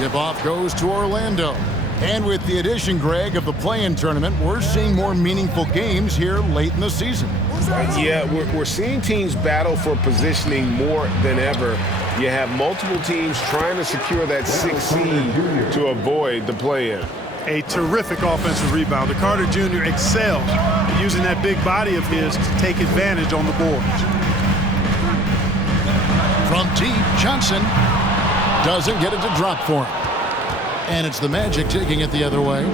Tip-off goes to Orlando. And with the addition, Greg, of the play-in tournament, we're seeing more meaningful games here late in the season. Yeah, we're seeing teams battle for positioning more than ever. You have multiple teams trying to secure that 6th seed to avoid the play-in. A terrific offensive rebounder. Carter Jr. excels using that big body of his to take advantage on the boards. From deep, Johnson doesn't get it to drop for him. And it's the Magic taking it the other way.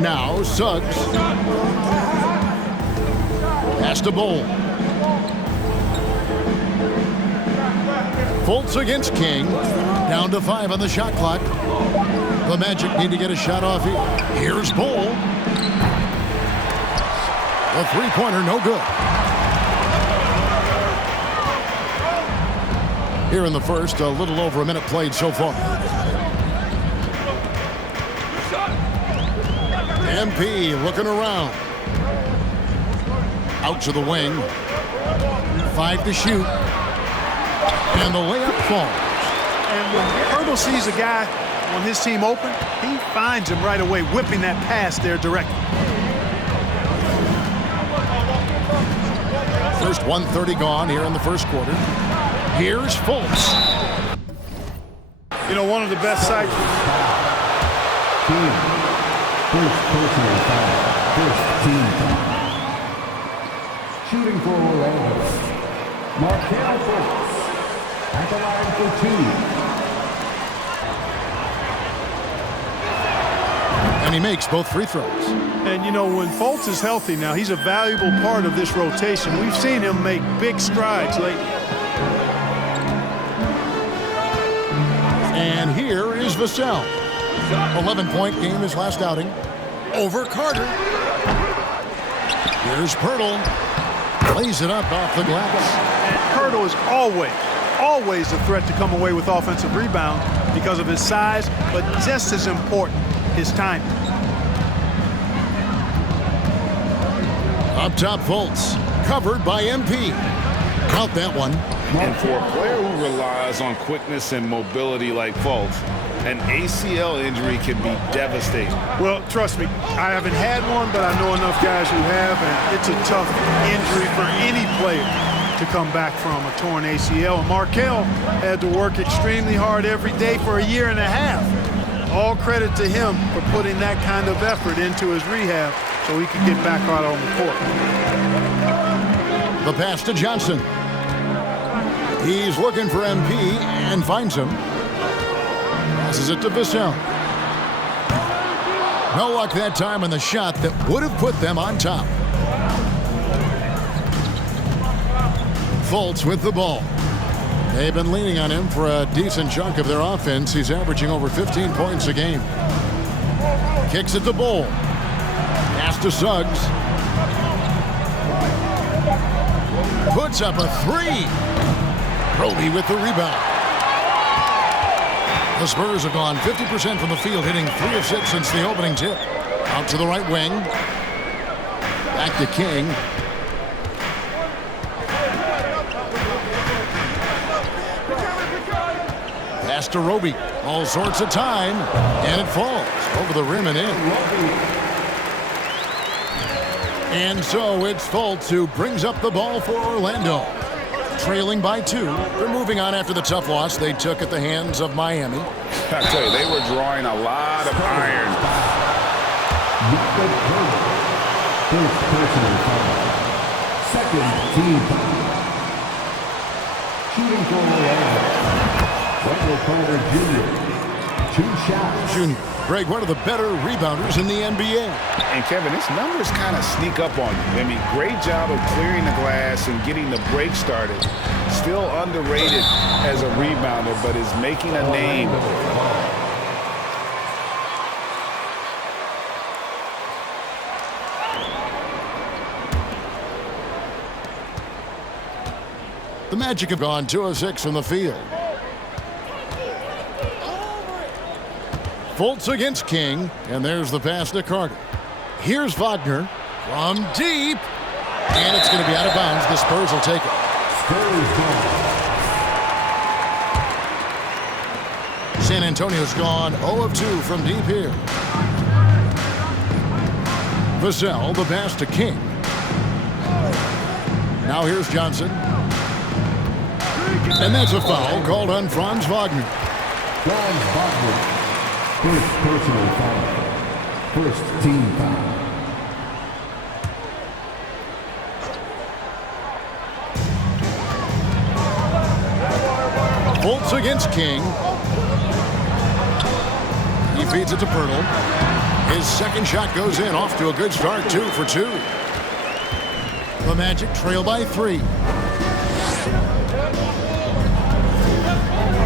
Now Suggs. Pass to Bol. Fultz against King. Down to 5 on the shot clock. The Magic need to get a shot off here. Here's Bol. The three-pointer, no good. Here in the first, a little over a minute played so far. MP looking around. Out to the wing. 5 to shoot. And the layup falls. And when Hertel sees a guy on his team open, he finds him right away, whipping that pass there directly. First 1:30 gone here in the first quarter. Here's Fultz. You know, one of the best sights. First personal foul. First team foul. Shooting for Orlando. Markelle Fultz. At the line for 2. And he makes both free throws. And, you know, when Fultz is healthy now, he's a valuable part of this rotation. We've seen him make big strides lately. And here is Vassell. 11-point game his last outing. Over Carter. Here's Poeltl. Plays it up off the glass. And Poeltl is always a threat to come away with offensive rebound because of his size, but just as important, his timing. Up top, Fultz. Covered by MP. Count that one. And for a player who relies on quickness and mobility like Fultz, an ACL injury can be devastating. Well, trust me, I haven't had one, but I know enough guys who have, and it's a tough injury for any player to come back from a torn ACL. And Markelle had to work extremely hard every day for a year and a half. All credit to him for putting that kind of effort into his rehab so he could get back out on the court. The pass to Johnson. He's looking for MP and finds him. Passes it to Vassell. No luck that time on the shot that would have put them on top. Fultz with the ball. They've been leaning on him for a decent chunk of their offense. He's averaging over 15 points a game. Kicks it to Bol. Pass to Suggs. Puts up a 3. Roby with the rebound. The Spurs have gone 50% from the field, hitting 3 of 6 since the opening tip. Out to the right wing. Back to King. Pass to Roby. All sorts of time. And it falls over the rim and in. And so it's Fultz who brings up the ball for Orlando. Trailing by 2. They're moving on after the tough loss they took at the hands of Miami. I tell you, they were drawing a lot of iron. First personal foul. Second team foul. Shooting for Orlando. Wendell Carter Jr. 2 shots. Junior. Greg, one of the better rebounders in the NBA. And Kevin, his numbers kind of sneak up on you. I mean, great job of clearing the glass and getting the break started. Still underrated as a rebounder, but is making a name. The Magic have gone 2 of 6 from the field. Fultz against King, and there's the pass to Carter. Here's Wagner from deep, and it's going to be out of bounds. The Spurs will take it. Spurs down. San Antonio's gone 0 of 2 from deep here. Vassell, the pass to King. Now here's Johnson. And that's a foul called on Franz Wagner. Franz Wagner. First personal foul. First team foul. Fultz against King. He feeds it to Poeltl. His second shot goes in, off to a good start, 2 for 2. The Magic trail by 3.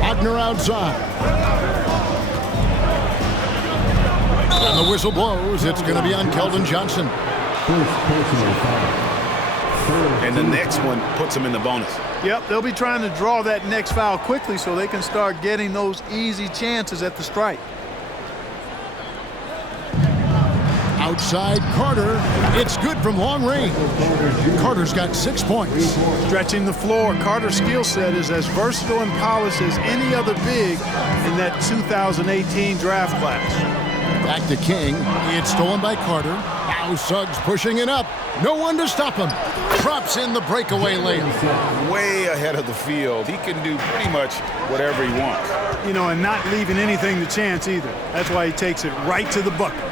Wagner outside. And the whistle blows. It's going to be on Keldon Johnson. First personal foul. And the next one puts him in the bonus. Yep, they'll be trying to draw that next foul quickly so they can start getting those easy chances at the strike. Outside Carter. It's good from long range. Carter's got 6 points. Stretching the floor, Carter's skill set is as versatile and polished as any other big in that 2018 draft class. Back to King. It's stolen by Carter. Now Suggs pushing it up. No one to stop him. Drops in the breakaway layup. Way ahead of the field. He can do pretty much whatever he wants. You know, and not leaving anything to chance either. That's why he takes it right to the bucket.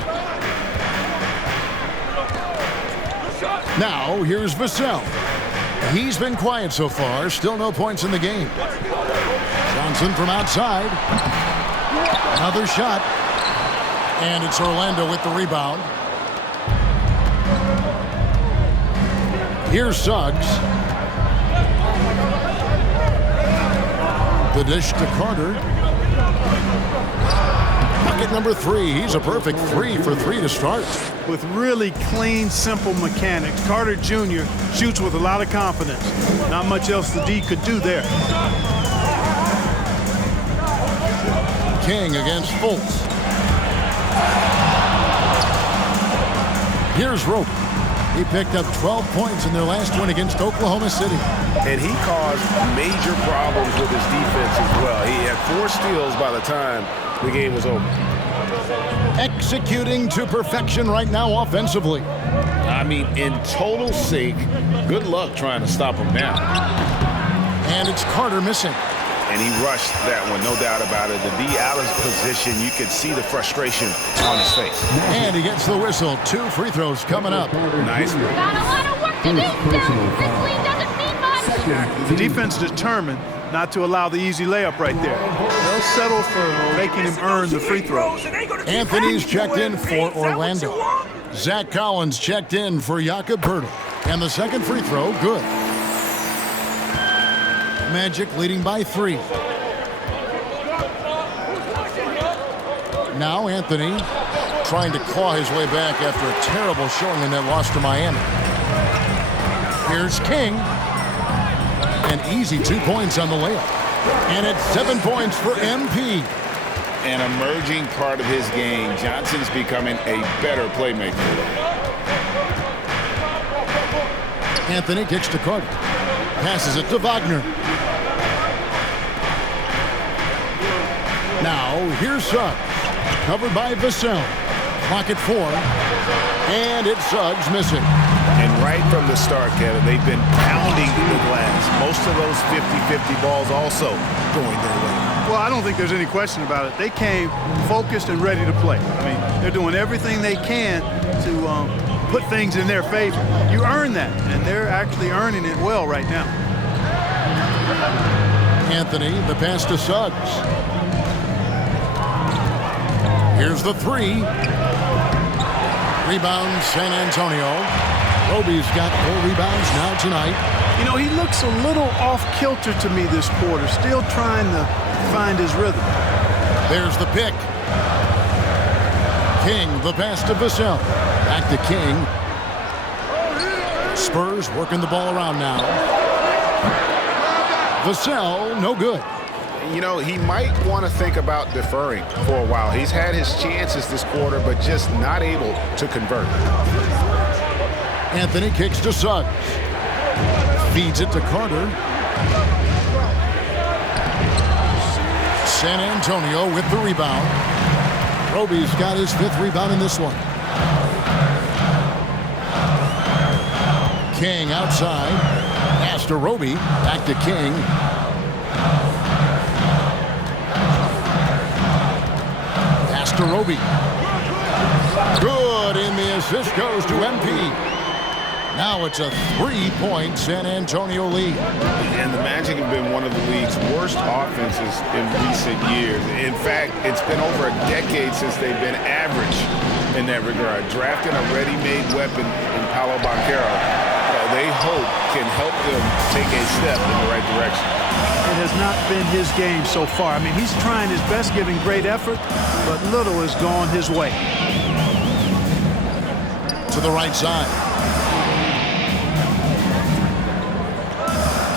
Now, here's Vassell. He's been quiet so far. Still no points in the game. Johnson from outside. Another shot. And it's Orlando with the rebound. Here's Suggs. The dish to Carter. Bucket number 3. He's a perfect 3 for 3 to start. With really clean, simple mechanics, Carter Jr. shoots with a lot of confidence. Not much else the D could do there. King against Fultz. Here's Rope. He picked up 12 points in their last win against Oklahoma City. And he caused major problems with his defense as well. He had 4 steals by the time the game was over. Executing to perfection right now offensively. I mean, in total sync. Good luck trying to stop him now. And it's Carter missing. And he rushed that one, no doubt about it. The D out of position, you could see the frustration on his face. And he gets the whistle. 2 free throws coming up. Nice. Got a lot of work to do still. This lead doesn't mean much. The defense determined not to allow the easy layup right there. They'll settle for making him earn the free throws. Anthony's checked in for Orlando. Zach Collins checked in for Jakob Poeltl. And the second free throw, good. Magic leading by 3. Now Anthony trying to claw his way back after a terrible showing in that loss to Miami. Here's King. An easy 2 points on the layup. And it's 7 points for MP. An emerging part of his game. Johnson's becoming a better playmaker. Anthony kicks to Carter. Passes it to Wagner. Now, here's Suggs. Covered by Vassell. Clock at 4. And it's Suggs missing. And right from the start, Kevin, they've been pounding the glass. Most of those 50-50 balls also going their way. Well, I don't think there's any question about it. They came focused and ready to play. I mean, they're doing everything they can to put things in their favor. You earn that, and they're actually earning it well right now. Anthony, the pass to Suggs. Here's the 3. Rebound, San Antonio. Roby's got 4 rebounds now tonight. You know, he looks a little off-kilter to me this quarter, still trying to find his rhythm. There's the pick. King, the pass to Vassell. Back to King. Spurs working the ball around now. Vassell, no good. You know, he might want to think about deferring for a while. He's had his chances this quarter, but just not able to convert. Anthony kicks to Suggs. Feeds it to Carter. San Antonio with the rebound. Roby's got his 5th rebound in this one. King outside. Pass to Roby. Back to King. Pass to Roby. Good, and the assist goes to MP. Now it's a 3-point San Antonio lead. And the Magic have been one of the league's worst offenses in recent years. In fact, it's been over a decade since they've been average in that regard. Drafting a ready-made weapon in Paolo Banchero, they hope can help them take a step in the right direction. It has not been his game so far. I mean, he's trying his best, giving great effort, but little has gone his way. To the right side.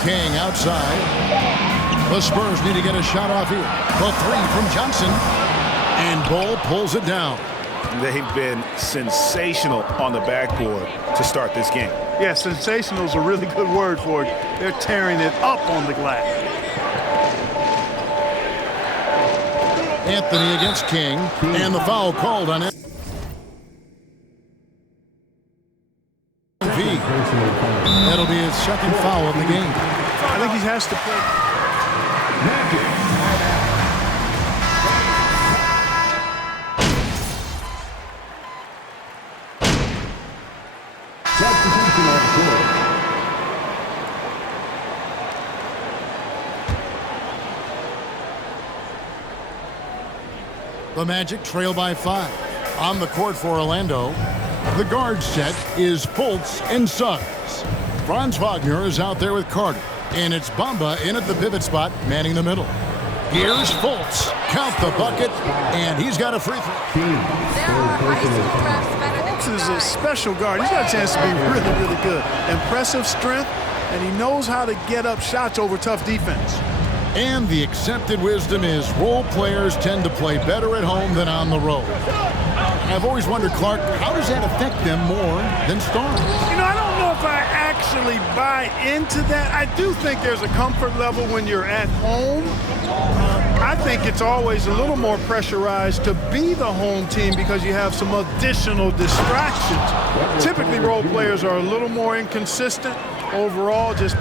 King outside. The Spurs need to get a shot off here. The 3 from Johnson. And Bol pulls it down. They've been sensational on the backboard to start this game. Yeah, sensational is a really good word for it. They're tearing it up on the glass. Anthony against King. And the foul called on it. That'll be his 2nd foul of the game. I think he has to play. Substitution on court. The Magic trail by 5. On the court for Orlando. The guard set is Fultz and Suggs. Franz Wagner is out there with Carter. And it's Bamba in at the pivot spot, manning the middle. Here's Fultz. Count the bucket, and he's got a free throw. There are high school refs better than Fultz you is a guys. special guard. He's got a chance to be really, really good. Impressive strength, and he knows how to get up shots over tough defense. And the accepted wisdom is role players tend to play better at home than on the road. I've always wondered, Clark, how does that affect them more than stars? You know, I don't know if I actually buy into that. I do think there's a comfort level when you're at home. I think it's always a little more pressurized to be the home team because you have some additional distractions. Typically, role players are a little more inconsistent overall, just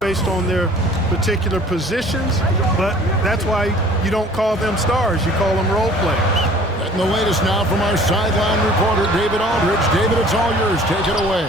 based on their particular positions, but that's why you don't call them stars, you call them role players. And the latest now from our sideline reporter, David Aldridge. David, it's all yours. Take it away.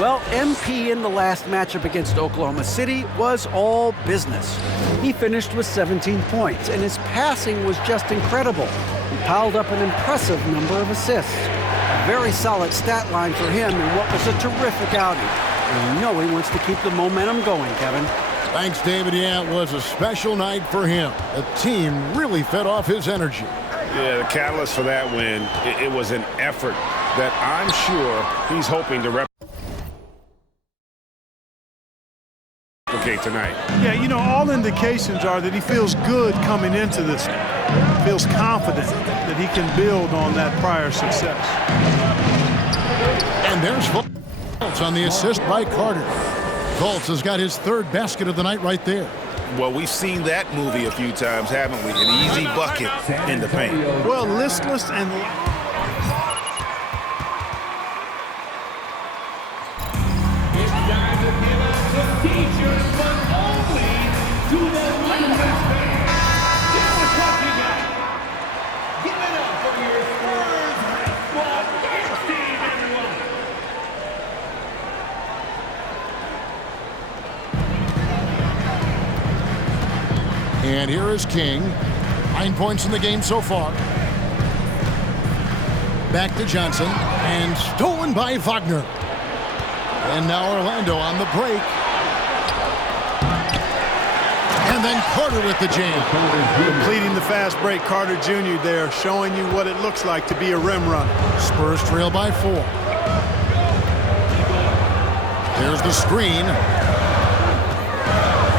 Well, MP in the last matchup against Oklahoma City was all business. He finished with 17 points, and his passing was just incredible. He piled up an impressive number of assists. A very solid stat line for him in what was a terrific outing. And we know he wants to keep the momentum going, Kevin. Thanks, David. Yeah, it was a special night for him. The team really fed off his energy. Yeah, the catalyst for that win, it was an effort that I'm sure he's hoping to replicate tonight. Yeah, you know, all indications are that he feels good coming into this, feels confident that he can build on that prior success. And there's Fultz on the assist by Carter. Fultz has got his 3rd basket of the night right there. Well, we've seen that movie a few times, haven't we? An easy bucket in the paint. Well, listless and It's time to give out some teachers, but only to the Lakers fans. Just a coffee guy. Give it up for your Spurs basketball team, everyone. And here is King. 9 points in the game so far. Back to Johnson. And stolen by Wagner. And now Orlando on the break. And then Carter with the jam. completing the fast break. Carter Jr. there showing you what it looks like to be a rim runner. Spurs trail by 4. There's the screen.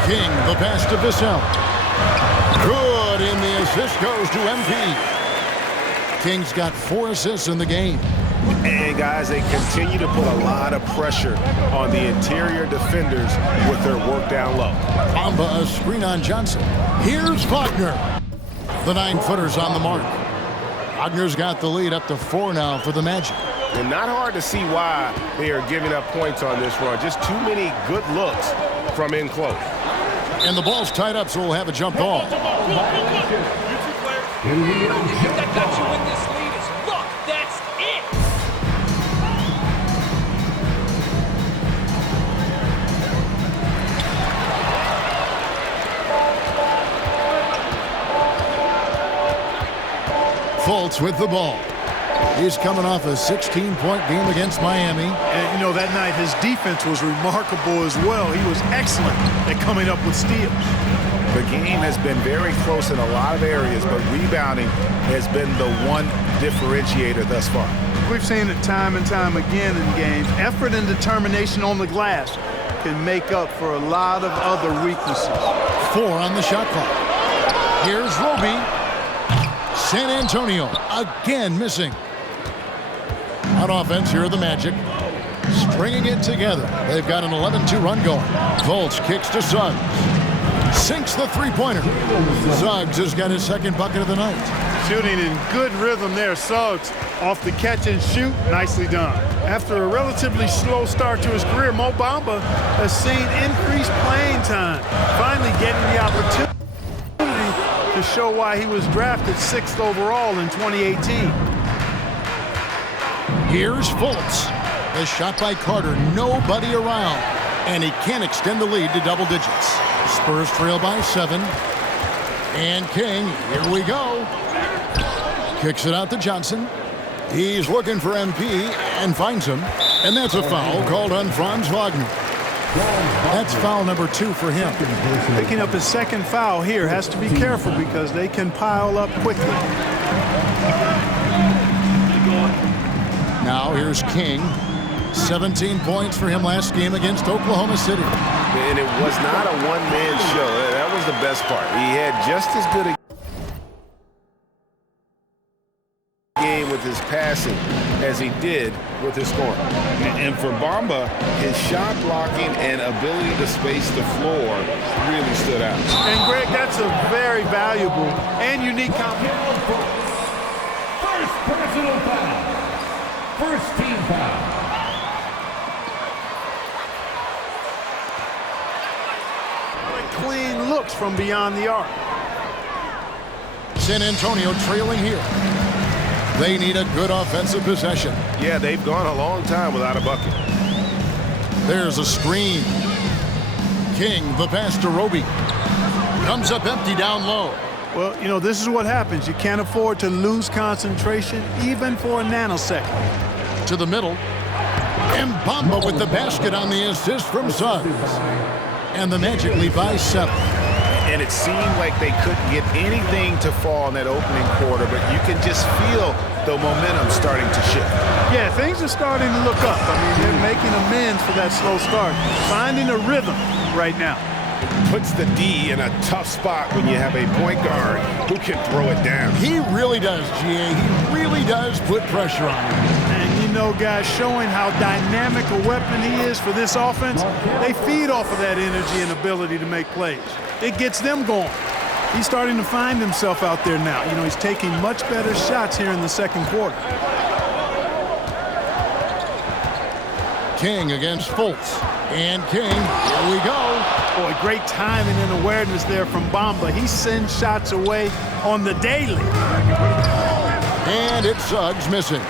King, the pass to Vassell. Good, and the assist goes to MP. King's got 4 assists in the game. And guys, they continue to put a lot of pressure on the interior defenders with their work down low. Bamba a screen on Johnson. Here's Wagner. The 9-footer's on the mark. Wagner's got the lead up to 4 now for the Magic. And not hard to see why they are giving up points on this run. Just too many good looks from in close. And the ball's tied up, so we'll have a jump ball. That got you in this lead is look, that's it. Fultz with the ball. He's coming off a 16-point game against Miami. And, you know, that night his defense was remarkable as well. He was excellent at coming up with steals. The game has been very close in a lot of areas, but rebounding has been the one differentiator thus far. We've seen it time and time again in games. Effort and determination on the glass can make up for a lot of other weaknesses. 4 on the shot clock. Here's Roby. San Antonio again missing. On offense, here are the Magic. Stringing it together. They've got an 11-2 run going. Fultz kicks to Suggs. Sinks the three-pointer. Suggs has got his second bucket of the night. Shooting in good rhythm there. Suggs off the catch and shoot. Nicely done. After a relatively slow start to his career, Mo Bamba has seen increased playing time. Finally getting the opportunity to show why he was drafted 6th overall in 2018. Here's Fultz. The shot by Carter. Nobody around. And he can't extend the lead to double digits. Spurs trail by 7. And King, here we go. Kicks it out to Johnson. He's looking for MP and finds him. And that's a foul called on Franz Wagner. That's foul number 2 for him. Picking up his second foul here. Has to be careful because they can pile up quickly. Now here's King. 17 points for him last game against Oklahoma City. And it was not a one-man show. That was the best part. He had just as good a game with his passing as he did with his scoring. And for Bamba, his shot blocking and ability to space the floor really stood out. And Greg, that's a very valuable and unique combination. First personal foul. First team foul. Clean looks from beyond the arc. San Antonio trailing here. They need a good offensive possession. Yeah, they've gone a long time without a bucket. There's a screen. King, the pass to Roby. Comes up empty down low. Well, you know, this is what happens. You can't afford to lose concentration even for a nanosecond. To the middle. And Bamba with the basket on the assist from Suggs. And the Magic lead by 7. And it seemed like they couldn't get anything to fall in that opening quarter, but you can just feel the momentum starting to shift. Yeah, things are starting to look up. I mean, they're making amends for that slow start. Finding a rhythm right now. Puts the D in a tough spot when you have a point guard who can throw it down. He really does, GA. He really does put pressure on him. And you know, guys, showing how dynamic a weapon he is for this offense, they feed off of that energy and ability to make plays. It gets them going. He's starting to find himself out there now. You know, he's taking much better shots here in the second quarter. King against Fultz. And King, here we go. Boy, great timing and awareness there from Bamba. He sends shots away on the daily. And it's Suggs missing.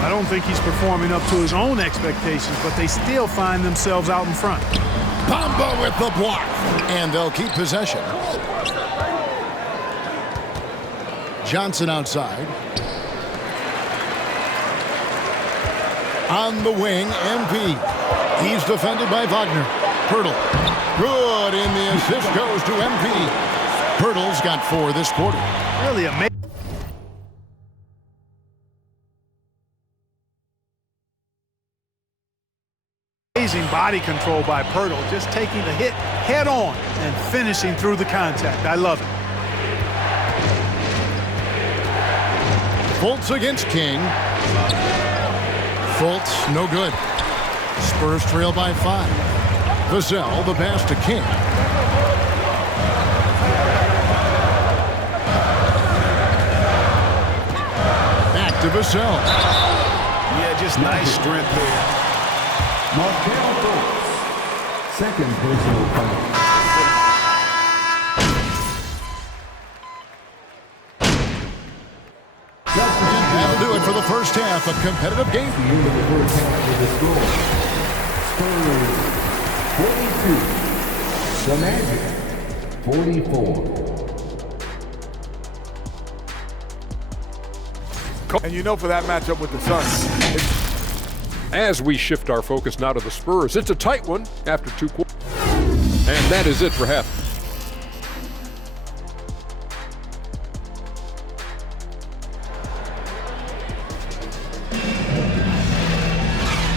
I don't think he's performing up to his own expectations, but they still find themselves out in front. Bamba with the block. And they'll keep possession. Johnson outside. On the wing, MP. He's defended by Wagner. Pirtle. Good, and the assist goes to MP. Pirtle's got 4 this quarter. Really amazing. Amazing body control by Pirtle, just taking the hit head on and finishing through the contact. I love it. Fultz against King. Fultz, no good. Spurs trail by 5. Vassell, the pass to King. Back to Vassell. Yeah, just nice strength there. Markel Fultz, second personal foul. That'll do it for the first half. A competitive game. The end of the first half with the score. Spurs 42, the Magic 44. And you know, for that matchup with the Suns. As we shift our focus now to the Spurs, it's a tight one after 2 quarters. And that is it for half.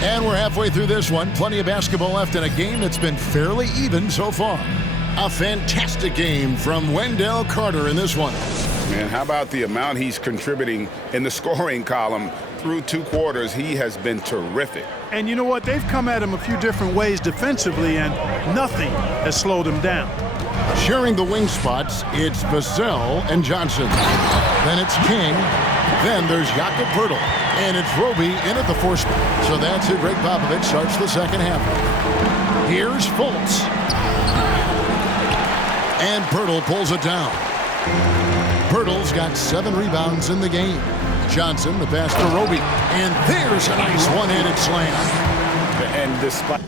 And we're halfway through this one. Plenty of basketball left in a game that's been fairly even so far. A fantastic game from Wendell Carter in this one. Man, how about the amount he's contributing in the scoring column through 2 quarters? He has been terrific. And you know what? They've come at him a few different ways defensively, and nothing has slowed him down. Sharing the wing spots, it's Vassell and Johnson. Then it's King. Then there's Jakob Poeltl. And it's Roby in at the 4 spot. So that's it. Greg Popovich starts the second half. Here's Fultz. And Poeltl pulls it down. Poeltl's got 7 rebounds in the game. Johnson, the pass to Roby. And there's a nice one-handed slam. And despite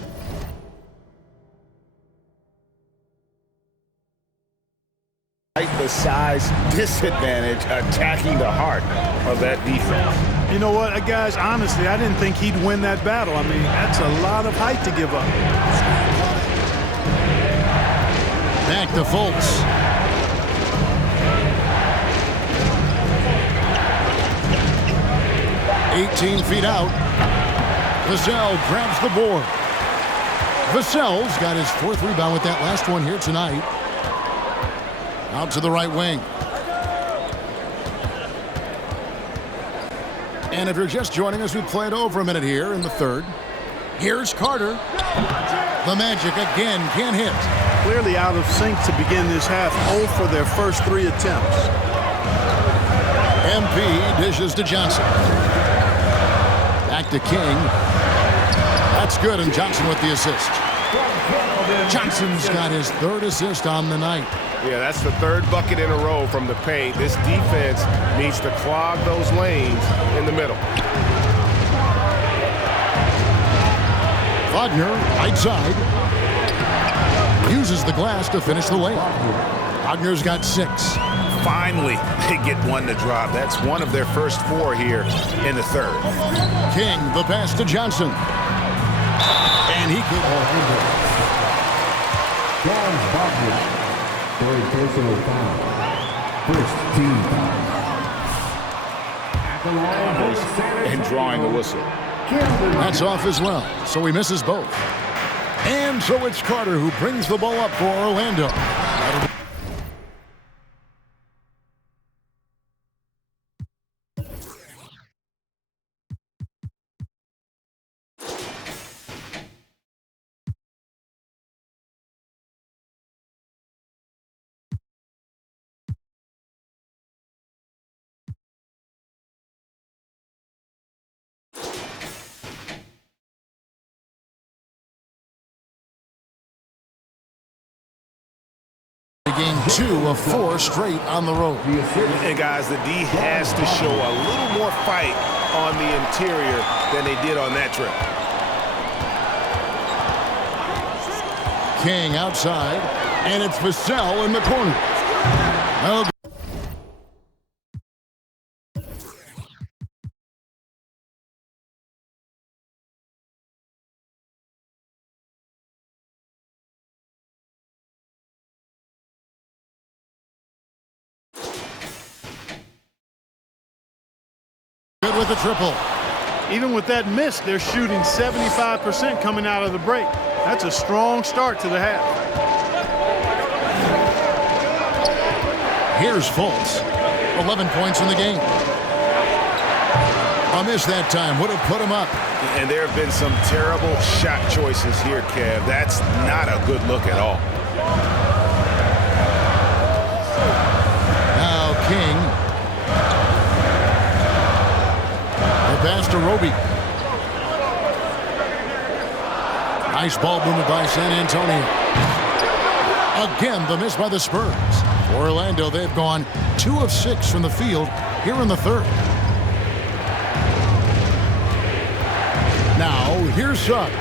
the size disadvantage, attacking the heart of that defense. You know what, guys, honestly, I didn't think he'd win that battle. I mean, that's a lot of height to give up. Back to Fultz. "18 feet out. Vassell grabs the board. Vassell's got his 4th rebound with that last one here tonight. Out to the right wing. And if you're just joining us, we played over a minute here in the 3rd. Here's Carter. The Magic again can't hit. Clearly out of sync to begin this half. 0 for their first 3 attempts. MP dishes to Johnson. Back to King. That's good, and Johnson with the assist. Johnson's got his 3rd assist on the night. Yeah, that's the 3rd bucket in a row from the paint. This defense needs to clog those lanes in the middle. Wagner, right side. Uses the glass to finish the layup. Wagner's got 6. Finally, they get one to drop. That's one of their first 4 here in the 3rd. King, the pass to Johnson. And he could. Charles Barkley, 3rd personal foul. First team foul. At the line for And drawing the whistle. That's off as well, so he misses both. And so it's Carter who brings the ball up for Orlando. Game 2 of 4 straight on the road. And guys, the D has to show a little more fight on the interior than they did on that trip. King outside, and it's Vassell in the corner. Well, good with the triple. Even with that miss, they're shooting 75% coming out of the break. That's a strong start to the half. Here's Fultz. 11 points in the game. A miss that time would have put him up. And there have been some terrible shot choices here, Kev. That's not a good look at all. Now King. The pass to Roby. Nice ball movement by San Antonio. Again, the miss by the Spurs. For Orlando, they've gone 2 of 6 from the field here in the third. Now, here's Suggs.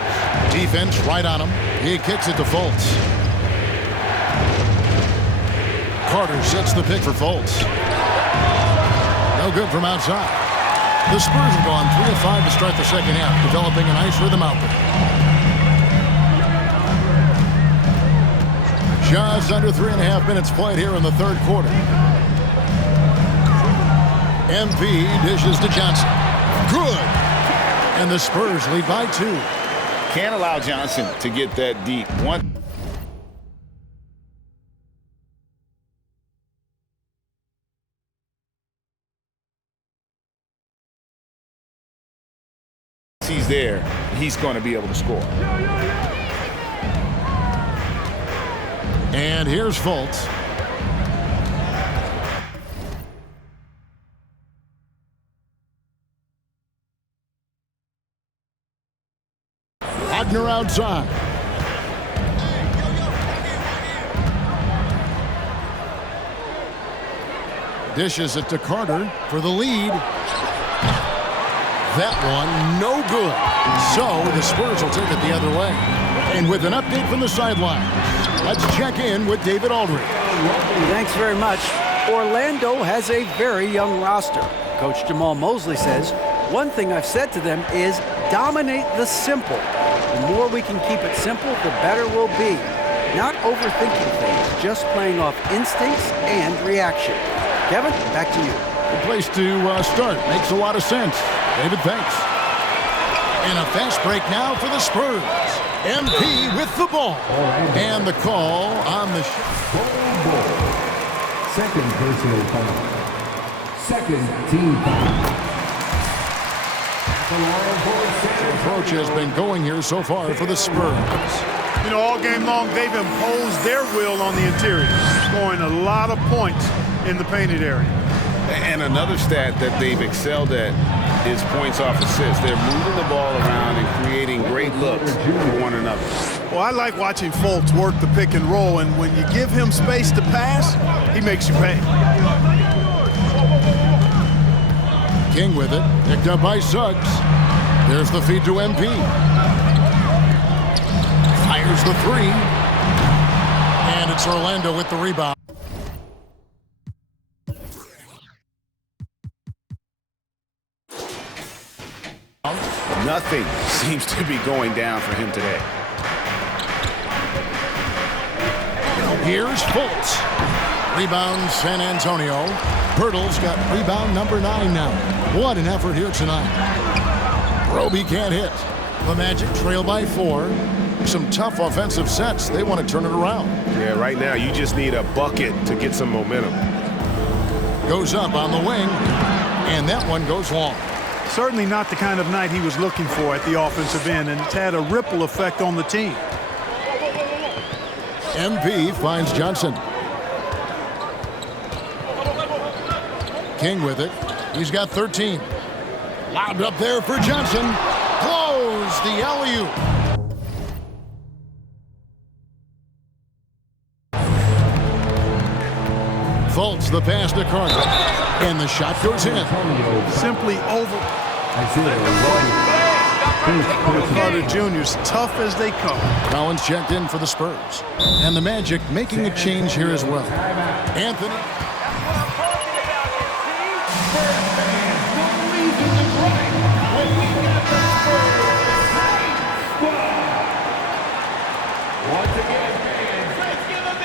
Defense right on him. He kicks it to Fultz. Carter sets the pick for Fultz. No good from outside. The Spurs have gone 3 of 5 to start the second half, developing a nice rhythm out there. Just under 3.5 minutes played here in the third quarter. MP dishes to Johnson. Good. And the Spurs lead by 2. Can't allow Johnson to get that deep. He's there, he's going to be able to score. And here's Fultz. Wagner outside. Dishes it to Carter for the lead. That one, no good. So the Spurs will take it the other way. And with an update from the sideline, let's check in with David Aldridge. Thanks very much. Orlando has a very young roster. Coach Jamal Mosley says, one thing I've said to them is dominate the simple. The more we can keep it simple, the better we'll be. Not overthinking things, just playing off instincts and reaction. Kevin, back to you. Good place to start. Makes a lot of sense. David, thanks. And a fast break now for the Spurs. MP with the ball. And the call on the Second personal foul. Second team foul. The approach has been going here so far for the Spurs. You know, all game long, they've imposed their will on the interior, scoring a lot of points in the painted area. And another stat that they've excelled at is points off assists. They're moving the ball around and creating great looks for one another. Well, I like watching Fultz work the pick and roll, and when you give him space to pass, he makes you pay. King with it, picked up by Suggs. There's the feed to MP. Fires the 3. And it's Orlando with the rebound. Nothing seems to be going down for him today. Here's Fultz. Rebound San Antonio. Pirtle's got rebound number 9 now. What an effort here tonight. Roby can't hit. The Magic trail by 4. Some tough offensive sets. They want to turn it around. Yeah, right now you just need a bucket to get some momentum. Goes up on the wing. And that one goes long. Certainly not the kind of night he was looking for at the offensive end, and it's had a ripple effect on the team. MP finds Johnson. King with it. He's got 13. Lobbed up there for Johnson. Close the alley-oop. Fultz the pass to Carter. And the shot goes in. Simply over. Carter Jr.'s tough as they come. Collins checked in for the Spurs. And the Magic making a change here as well. Anthony.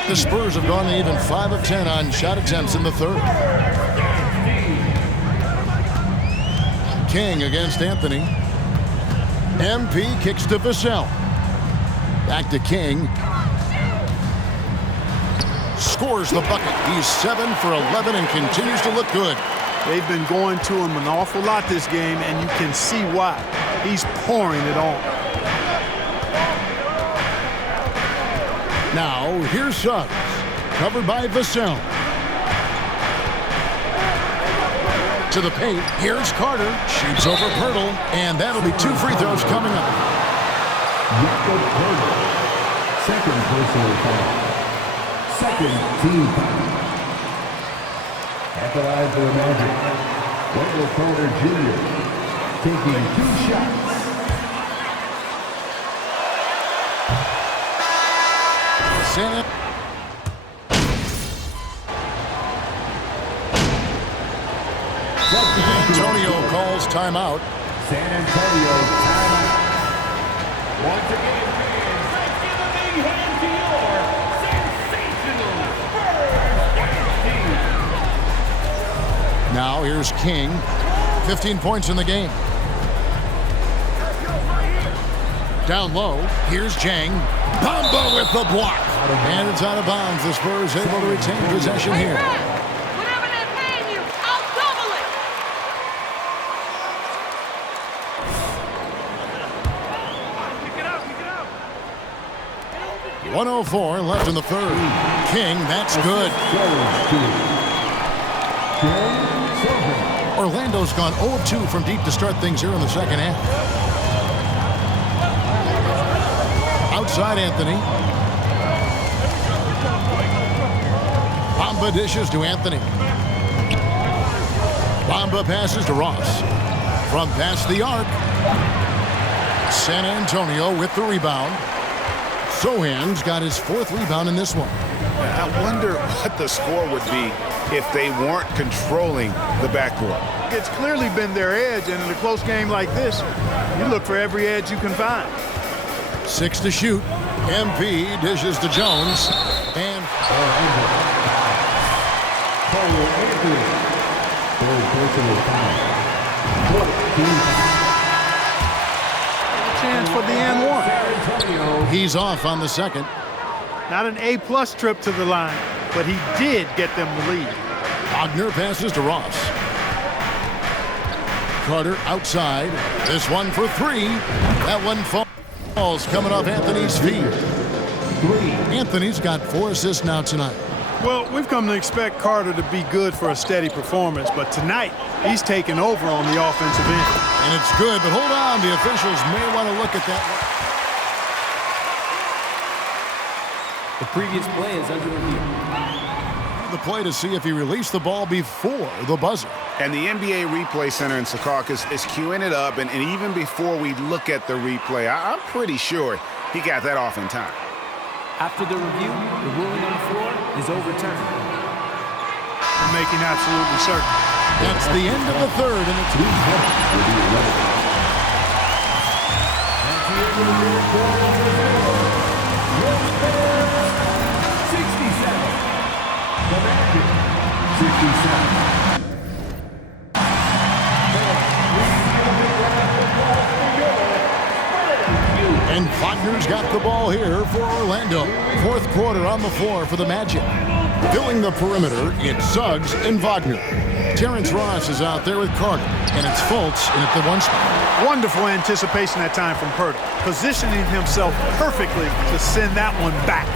The Spurs have gone even 5 of 10 on shot attempts in the third. King against Anthony. MP kicks to Vassell. Back to King. Scores the bucket. He's 7 for 11 and continues to look good. They've been going to him an awful lot this game, and you can see why. He's pouring it on. Now, here's Suggs. Covered by Vassell. To the paint. Here's Carter. Shoots over Pirtle. And that'll be 2 free throws coming up. Jakob Pirtle. Second personal foul. Second team foul. At the line for the Magic, Wendell Carter Jr. taking 2 shots. San Antonio calls timeout. San Antonio timeout. Once again, fans, let's give a big hand to your sensational Spurs dance team. Now here's King. 15 points in the game. Down low. Here's Jang. Bamba with the block. And it's out of bounds. The Spurs able to retain possession here. Whatever they're paying you, I'll double it. 1:04 left in the third. King, that's good. Orlando's gone 0-2 from deep to start things here in the second half. Outside Anthony. Bamba dishes to Anthony. Bamba passes to Ross. From past the arc. San Antonio with the rebound. Sohan's got his 4th rebound in this one. I wonder what the score would be if they weren't controlling the backboard. It's clearly been their edge, and in a close game like this, you look for every edge you can find. 6 to shoot. MP dishes to Jones. And Chance for the and one. he's off on the second. Not an A-plus trip to the line, but he did get them the lead. Wagner passes to Ross. Carter outside. This one for 3. That one falls coming off Anthony's feet. Anthony's got 4 assists now tonight. Well, we've come to expect Carter to be good for a steady performance, but tonight he's taken over on the offensive end. And it's good, but hold on. The officials may want to look at that. The previous play is under review. The play to see if he released the ball before the buzzer. And the NBA Replay Center in Secaucus is queuing it up, and even before we look at the replay, I'm pretty sure he got that off in time. After the review, the ruling on the floor is overturned. I'm making absolutely certain. That's the end of the third, and it's 67. The Magic, 67. And Wagner's got the ball here for Orlando. 4th quarter on the floor for the Magic. Filling the perimeter, it's Suggs and Wagner. Terrence Ross is out there with Carter, and it's Fultz in at the 1 spot. Wonderful anticipation that time from Pirtle, positioning himself perfectly to send that one back.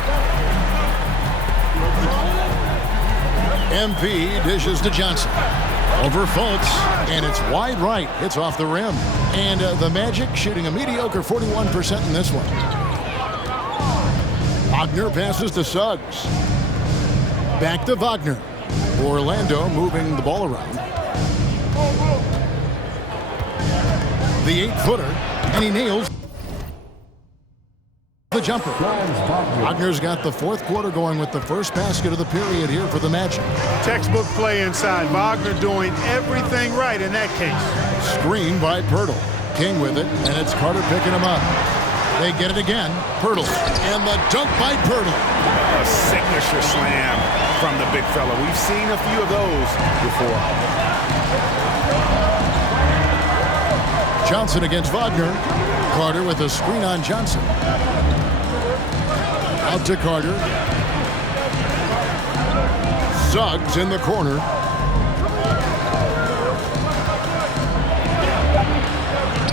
MP dishes to Johnson. Over Fultz, and it's wide right. It's off the rim. And the Magic shooting a mediocre 41% in this one. Wagner passes to Suggs. Back to Wagner. Orlando moving the ball around. The 8-footer, and he nails the jumper. Wagner's got the 4th quarter going with the first basket of the period here for the Magic. Textbook play inside. Wagner doing everything right in that case. Screen by Pirtle. King with it, and it's Carter picking him up. They get it again. Pirtle. And the dunk by Pirtle. A signature slam from the big fella. We've seen a few of those before. Johnson against Wagner. Carter with a screen on Johnson. Out to Carter. Suggs in the corner.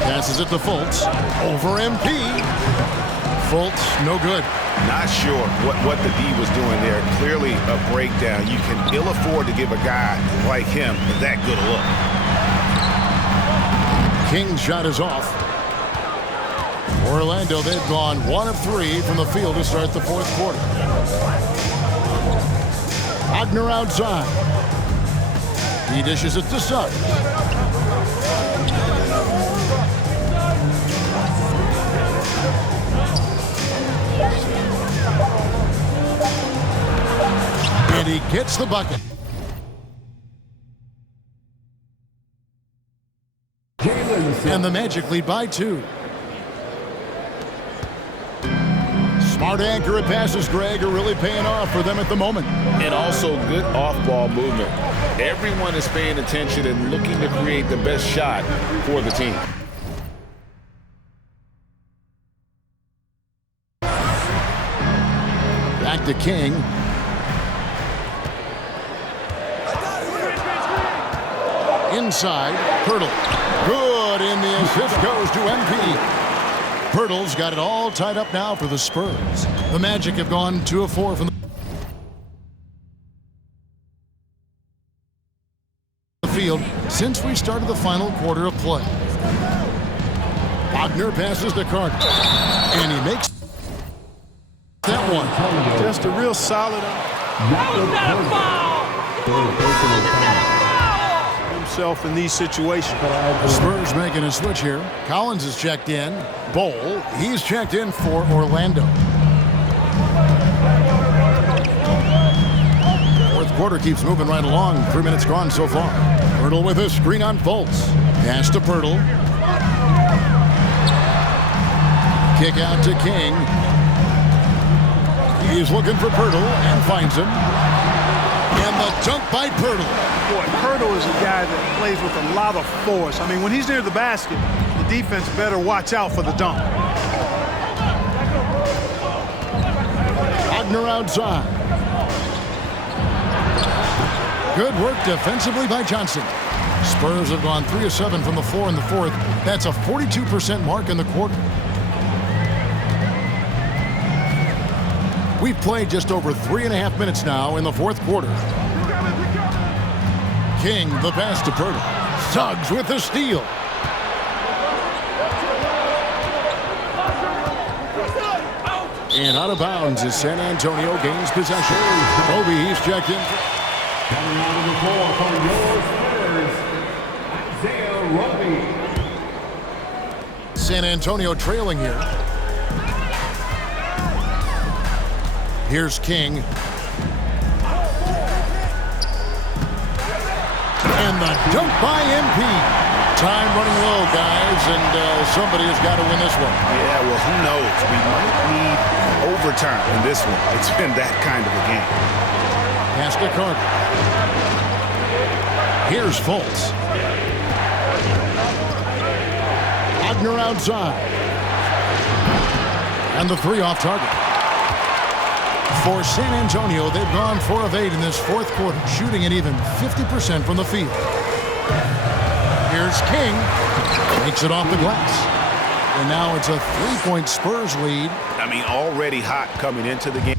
Passes it to Fultz. Over MP. Fultz, no good. Not sure what the D was doing there. Clearly a breakdown. You can ill afford to give a guy like him that good a look. King's shot is off. Orlando, they've gone 1 of 3 from the field to start the fourth quarter. Wagner outside. He dishes it to Suggs. And he gets the bucket. And the Magic lead by 2. Smart, accurate passes, Greg, are really paying off for them at the moment. And also good off-ball movement. Everyone is paying attention and looking to create the best shot for the team. Back to King. Inside, Pirtle. Good, and the assist goes to MP. Pirtle's got it all tied up now for the Spurs. The Magic have gone 2 of 4 from the field since we started the final quarter of play. Wagner passes to Carter, and he makes that one. Just a real solid himself in these situations. The Spurs making a switch here. Collins is checked in. Bowl, he's checked in for Orlando. Fourth quarter keeps moving right along. 3 minutes gone so far. Pirtle with a screen on Fultz. Pass to Pirtle. Kick out to King. He's looking for Pirtle and finds him. And the dunk by Pirtle. Boy, Pirtle is a guy that plays with a lot of force. I mean, when he's near the basket, the defense better watch out for the dunk. Wagner outside. Good work defensively by Johnson. Spurs have gone 3 of 7 from the floor in the fourth. That's a 42% mark in the quarter. We've played just over 3.5 minutes now in the fourth quarter. King, the pass to Pirtle. Suggs with the steal. And out of bounds as San Antonio gains possession. Kobe, he's checked in. Coming out of the floor for your Spurs, Isaiah Roby. San Antonio trailing here. Here's King. And the dunk by MP. Time running low, guys, and somebody has got to win this one. Yeah, well, who knows? We might need overtime in this one. It's been that kind of a game. Pass to Carter. Here's Fultz. Wagner outside. And the 3 off target. For San Antonio, they've gone 4 of 8 in this fourth quarter, shooting at even 50% from the field. Here's King. Makes it off the glass. And now it's a 3-point Spurs lead. I mean, already hot coming into the game.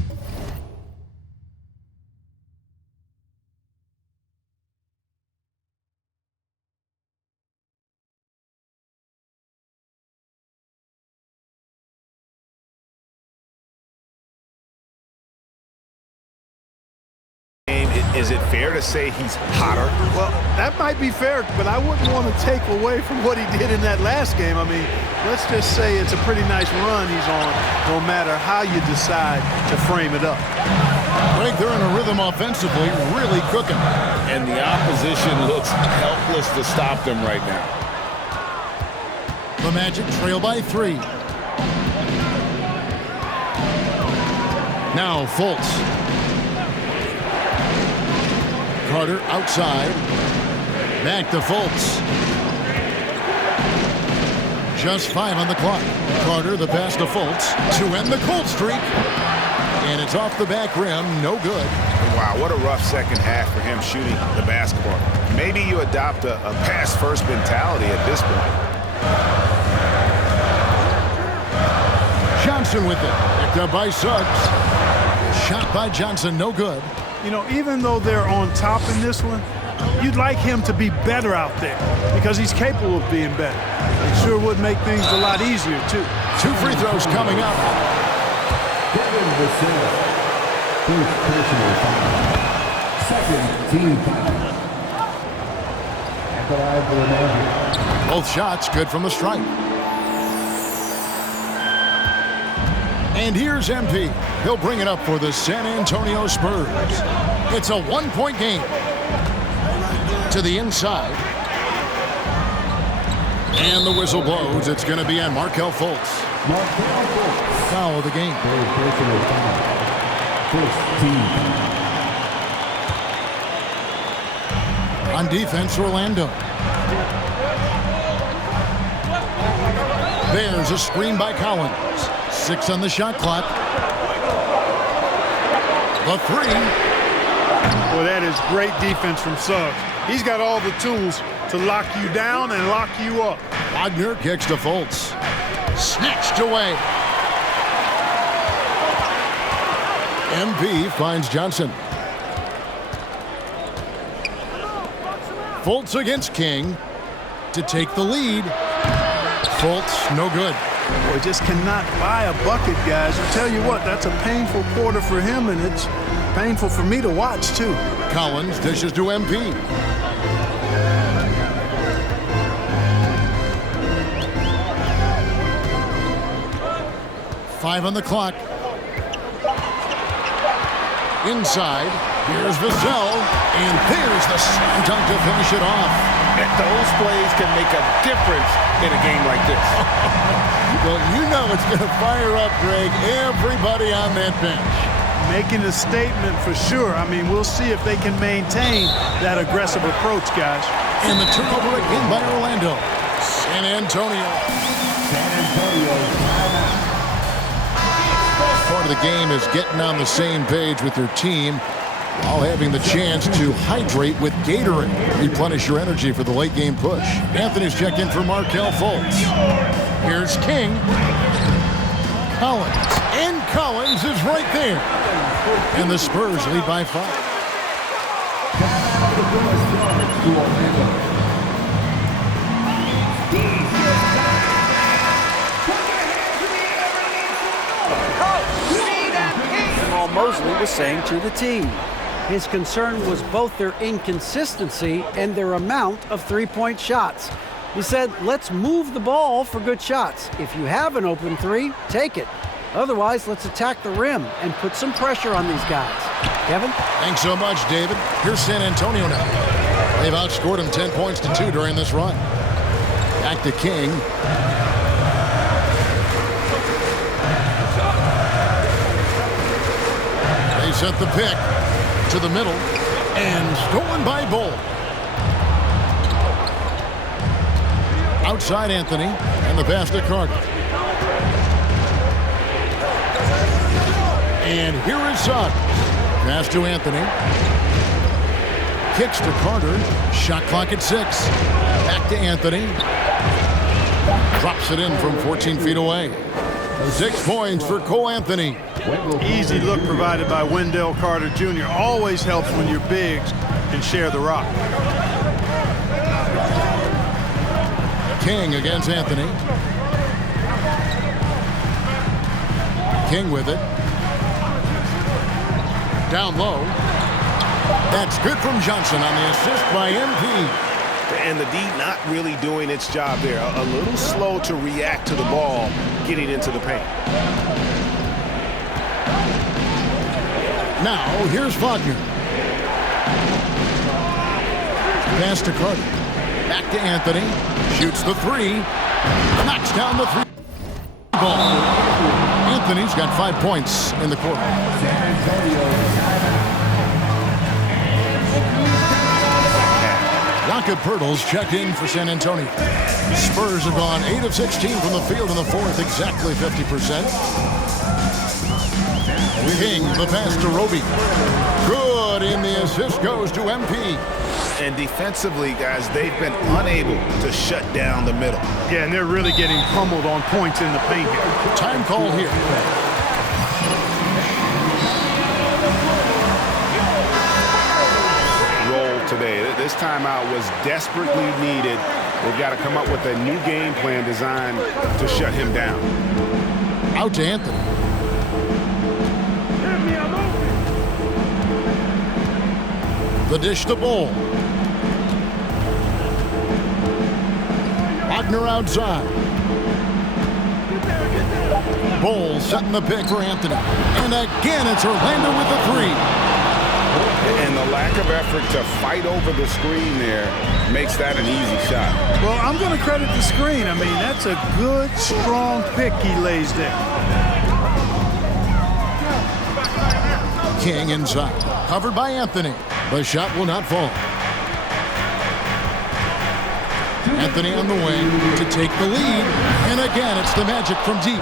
Is it fair to say he's hotter? Well, that might be fair, but I wouldn't want to take away from what he did in that last game. I mean, let's just say it's a pretty nice run he's on, no matter how you decide to frame it up. Greg, they're in a rhythm offensively, really cooking. And the opposition looks helpless to stop them right now. The Magic trail by 3. Now Fultz. Carter outside. Back to Fultz. Just 5 on the clock. Carter, the pass to Fultz to end the cold streak. And it's off the back rim. No good. Wow, what a rough second half for him shooting the basketball. Maybe you adopt a pass-first mentality at this point. Johnson with it. Picked up by Suggs. Shot by Johnson, no good. You know, even though they're on top in this one, you'd like him to be better out there because he's capable of being better. It sure would make things a lot easier, too. 2 free throws coming up. Devin Vassell. First personal foul. Second team foul. At the line for the Magic. Both shots good from the stripe. And here's MP. He'll bring it up for the San Antonio Spurs. It's a 1-point game. To the inside. And the whistle blows. It's going to be on Markelle Fultz. Markelle Fultz. Foul of the game. Third personal foul. First team foul. On defense, Orlando. There's a screen by Collins. 6 on the shot clock. The 3. Well, that is great defense from Suggs. He's got all the tools to lock you down and lock you up. Wagner kicks to Fultz. Snatched away. MP finds Johnson. Fultz against King to take the lead. Fultz, no good. Boy, just cannot buy a bucket, guys. I tell you what, that's a painful quarter for him, and it's painful for me to watch, too. Collins dishes to MP. Five on the clock. Inside, here's Vassell, and there's the slam dunk to finish it off. Those plays can make a difference in a game like this. Well, you know it's going to fire up, Greg, everybody on that bench. Making a statement for sure. I mean, we'll see if they can maintain that aggressive approach, guys. And the turnover again by Orlando. San Antonio. San Antonio timeout. Part of the game is getting on the same page with your team while having the chance to hydrate with Gatorade. Replenish your energy for the late game push. Anthony's checked in for Markelle Fultz. Here's King. Collins. And Collins is right there. And the Spurs lead by 5. Mosley was saying to the team. His concern was both their inconsistency and their amount of three-point shots. He said, let's move the ball for good shots. If you have an open 3, take it. Otherwise, let's attack the rim and put some pressure on these guys. Kevin? Thanks so much, David. Here's San Antonio now. They've outscored them 10 points to 2 during this run. Back to King. They set the pick to the middle and stolen by Bull. Outside Anthony and the pass to Carter. And here is Suggs. Pass to Anthony. Kicks to Carter. Shot clock at 6. Back to Anthony. Drops it in from 14 feet away. 6 points for Cole Anthony. Easy look provided by Wendell Carter Jr. Always helps when your bigs can share the rock. King against Anthony. King with it. Down low. That's good from Johnson on the assist by MP. And the D not really doing its job there. A little slow to react to the ball getting into the paint. Now, here's Wagner. Pass to Carter. Back to Anthony. Shoots the 3. Knocks down the 3 ball. Anthony's got 5 points in the quarter. Jakob Poeltl's checked in for San Antonio. Spurs have gone 8 of 16 from the field in the fourth, exactly 50%. King, the pass to Roby. Good, and the assist goes to MP. And defensively, guys, they've been unable to shut down the middle. Yeah, and they're really getting pummeled on points in the paint here. Time call here. Roll today. This timeout was desperately needed. They've got to come up with a new game plan designed to shut him down. Out to Anthony. The dish to Bol. Wagner outside. Bol setting the pick for Anthony. And again, it's Orlando with the three. And the lack of effort to fight over the screen there makes that an easy shot. Well, I'm going to credit the screen. I mean, that's a good, strong pick he lays there. King inside. Covered by Anthony. The shot will not fall. Anthony on the wing to take the lead. And again, it's the Magic from deep.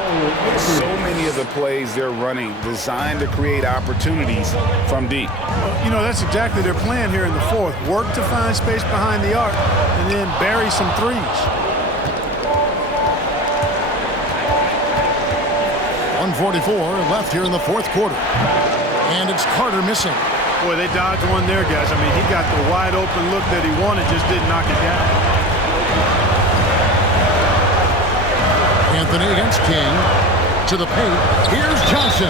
So many of the plays they're running designed to create opportunities from deep. Well, you know, that's exactly their plan here in the fourth. Work to find space behind the arc and then bury some threes. 1:44 left here in the fourth quarter. And it's Carter missing. Boy, they dodged one there, guys. I mean, he got the wide open look that he wanted, just didn't knock it down. Anthony against King. To the paint. Here's Johnson.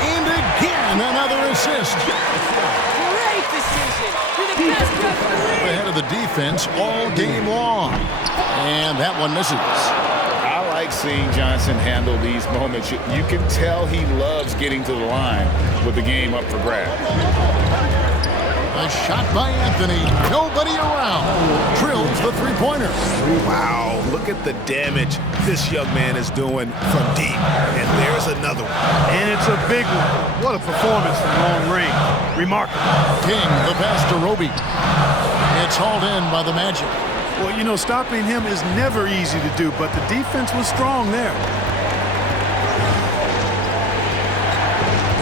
And again, another assist. Great decision. You're the best referee. Ahead of the defense all game long. And that one misses. I like seeing Johnson handle these moments. You can tell he loves getting to the line with the game up for grabs. A shot by Anthony. Nobody around. Drills the three-pointer. Wow, look at the damage this young man is doing from deep. And there's another one. And it's a big one. What a performance from long range. Remarkable. King, the pass to Roby. It's hauled in by the Magic. Well, you know, stopping him is never easy to do, but the defense was strong there.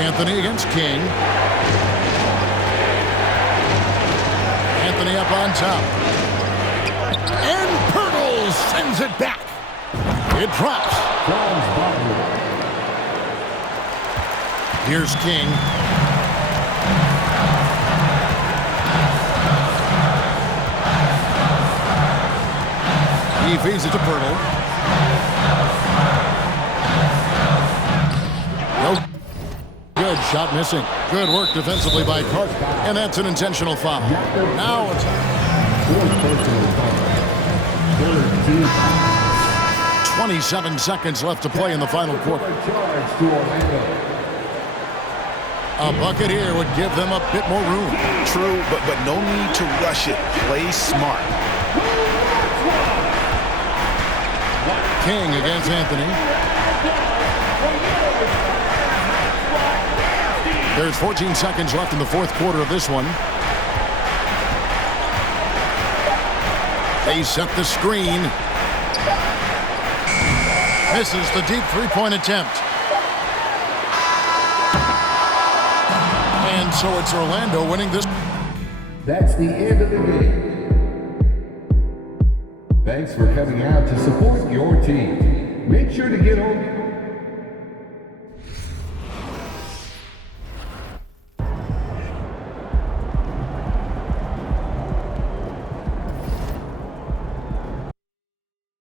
Anthony against King. Anthony up on top. And Pirtle sends it back. It drops. Here's King. He feeds it to Pirtle. No. Good shot missing. Good work defensively by Carter. And that's an intentional foul. Now it's 27 seconds left to play in the final quarter. A bucket here would give them a bit more room. True, but no need to rush it. Play smart. King against Anthony. There's 14 seconds left in the fourth quarter of this one. They set the screen. Misses the deep three-point attempt. And so it's Orlando winning this. That's the end of the game. Thanks for coming out to support your team. Make sure to get home.